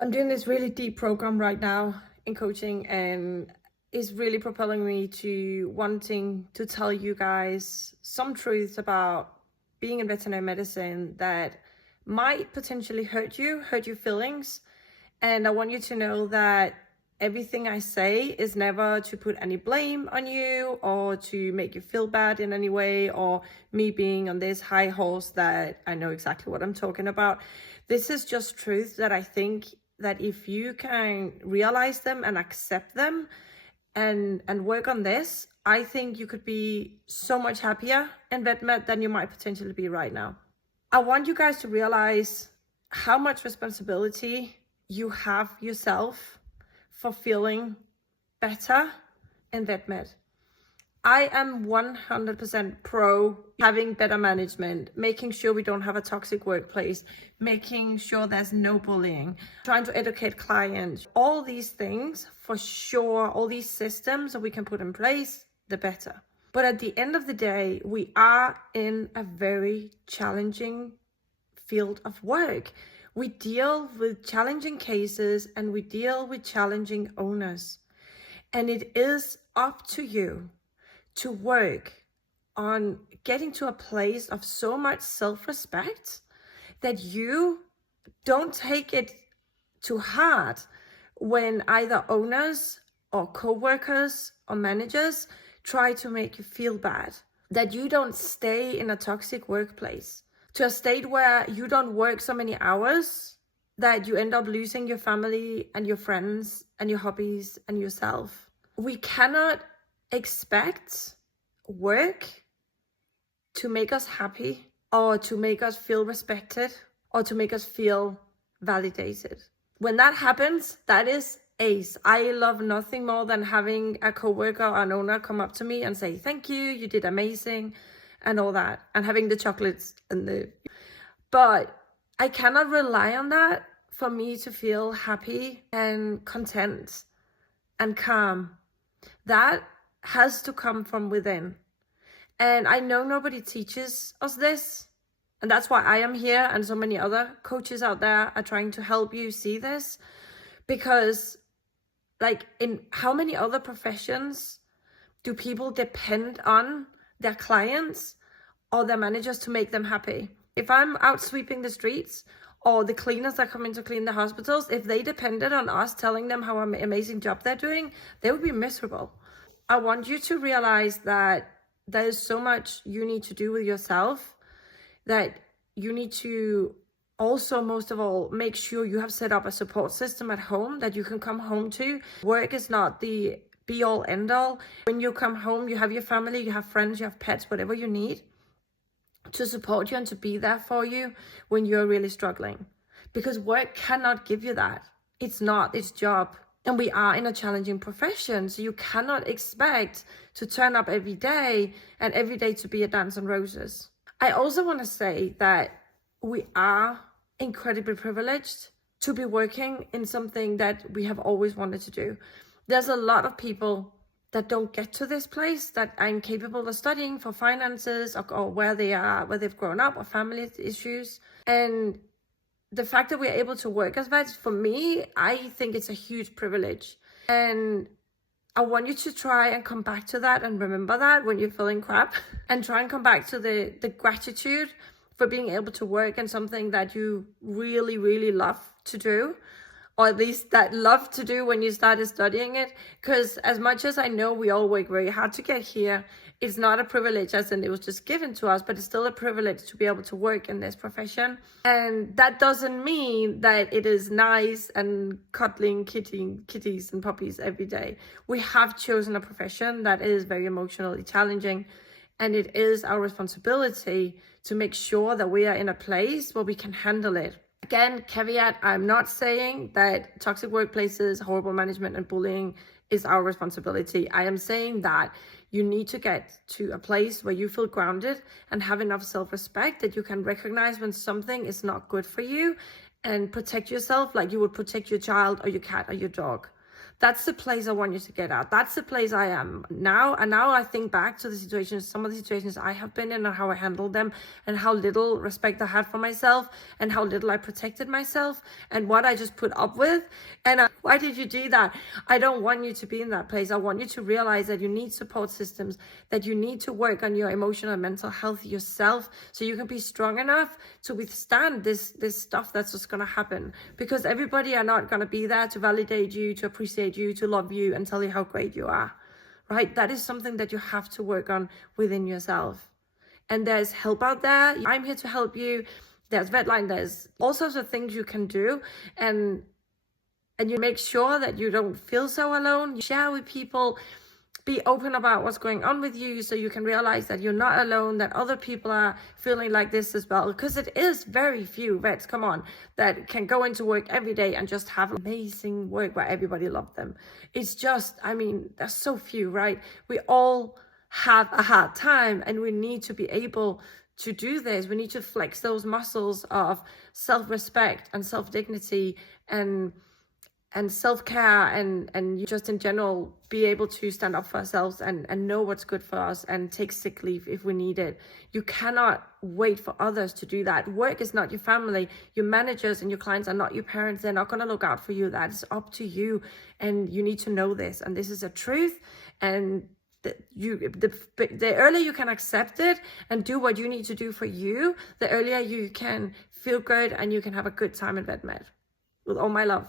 I'm doing this really deep program right now in coaching, and it's really propelling me to wanting to tell you guys some truths about being in veterinary medicine that might potentially hurt your feelings. And I want you to know that everything I say is never to put any blame on you or to make you feel bad in any way, or me being on this high horse that I know exactly what I'm talking about. This is just truth that I think that if you can realize them and accept them and work on this, I think you could be so much happier in VetMed than you might potentially be right now. I want you guys to realize how much responsibility you have yourself for feeling better in VetMed. I am 100% pro having better management, making sure we don't have a toxic workplace, making sure there's no bullying, trying to educate clients, all these things for sure, all these systems that we can put in place, the better. But at the end of the day, we are in a very challenging field of work. We deal with challenging cases and we deal with challenging owners. And it is up to you to work on getting to a place of so much self-respect that you don't take it too hard when either owners or co-workers or managers try to make you feel bad, that you don't stay in a toxic workplace to a state where you don't work so many hours that you end up losing your family and your friends and your hobbies and yourself. We cannot expect work to make us happy or to make us feel respected or to make us feel validated. When that happens, that is ace. I love nothing more than having a coworker or an owner come up to me and say, thank you, you did amazing, and all that, and having the chocolates but I cannot rely on that for me to feel happy and content and calm. That has to come from within. And I know nobody teaches us this. And that's why I am here, and so many other coaches out there are trying to help you see this. Because like, in how many other professions do people depend on their clients or their managers to make them happy? If I'm out sweeping the streets, or the cleaners that come in to clean the hospitals, if they depended on us telling them how amazing job they're doing, they would be miserable. I want you to realize that there is so much you need to do with yourself, that you need to also, most of all, make sure you have set up a support system at home that you can come home to. Work is not the be all end all. When you come home, you have your family, you have friends, you have pets, whatever you need to support you and to be there for you when you're really struggling. Because work cannot give you that. It's not its job. And we are in a challenging profession, so you cannot expect to turn up every day and every day to be a dance on roses. I also want to say that we are incredibly privileged to be working in something that we have always wanted to do. There's a lot of people that don't get to this place, that are incapable of studying for finances or where they are, where they've grown up, or family issues. And the fact that we're able to work as vets, for me, I think it's a huge privilege. And I want you to try and come back to that and remember that when you're feeling crap, and try and come back to the gratitude for being able to work in something that you really, really love to do, or at least that love to do when you started studying it. Because as much as I know we all work very hard to get here, it's not a privilege as in it was just given to us, but it's still a privilege to be able to work in this profession. And that doesn't mean that it is nice and cuddling kitties and puppies every day. We have chosen a profession that is very emotionally challenging, and it is our responsibility to make sure that we are in a place where we can handle it. Again, caveat, I'm not saying that toxic workplaces, horrible management, and bullying is our responsibility. I am saying that you need to get to a place where you feel grounded and have enough self-respect that you can recognize when something is not good for you and protect yourself like you would protect your child or your cat or your dog. That's the place I want you to get out. That's the place I am now. And now I think back to the situations, some of the situations I have been in and how I handled them and how little respect I had for myself and how little I protected myself and what I just put up with. And why did you do that? I don't want you to be in that place. I want you to realize that you need support systems, that you need to work on your emotional and mental health yourself so you can be strong enough to withstand this stuff that's just going to happen, because everybody are not going to be there to validate you, to appreciate you, to love you and tell you how great you are, right? That is something that you have to work on within yourself. And there's help out there. I'm here to help you. There's Vetline, there's all sorts of things you can do, and you make sure that you don't feel so alone. You share with people, be open about what's going on with you so you can realize that you're not alone, that other people are feeling like this as well. Because it is very few vets, come on, that can go into work every day and just have amazing work where everybody loves them. It's just, I mean, there's so few, right? We all have a hard time and we need to be able to do this. We need to flex those muscles of self-respect and self-dignity and self-care and just in general be able to stand up for ourselves and know what's good for us and take sick leave if we need it. You cannot wait for others to do that. Work is not your family. Your managers and your clients are not your parents. They're not going to look out for you. That is up to you, and you need to know this, and this is a truth. And the earlier you can accept it and do what you need to do for you, the earlier you can feel good and you can have a good time in VetMed. With all my love.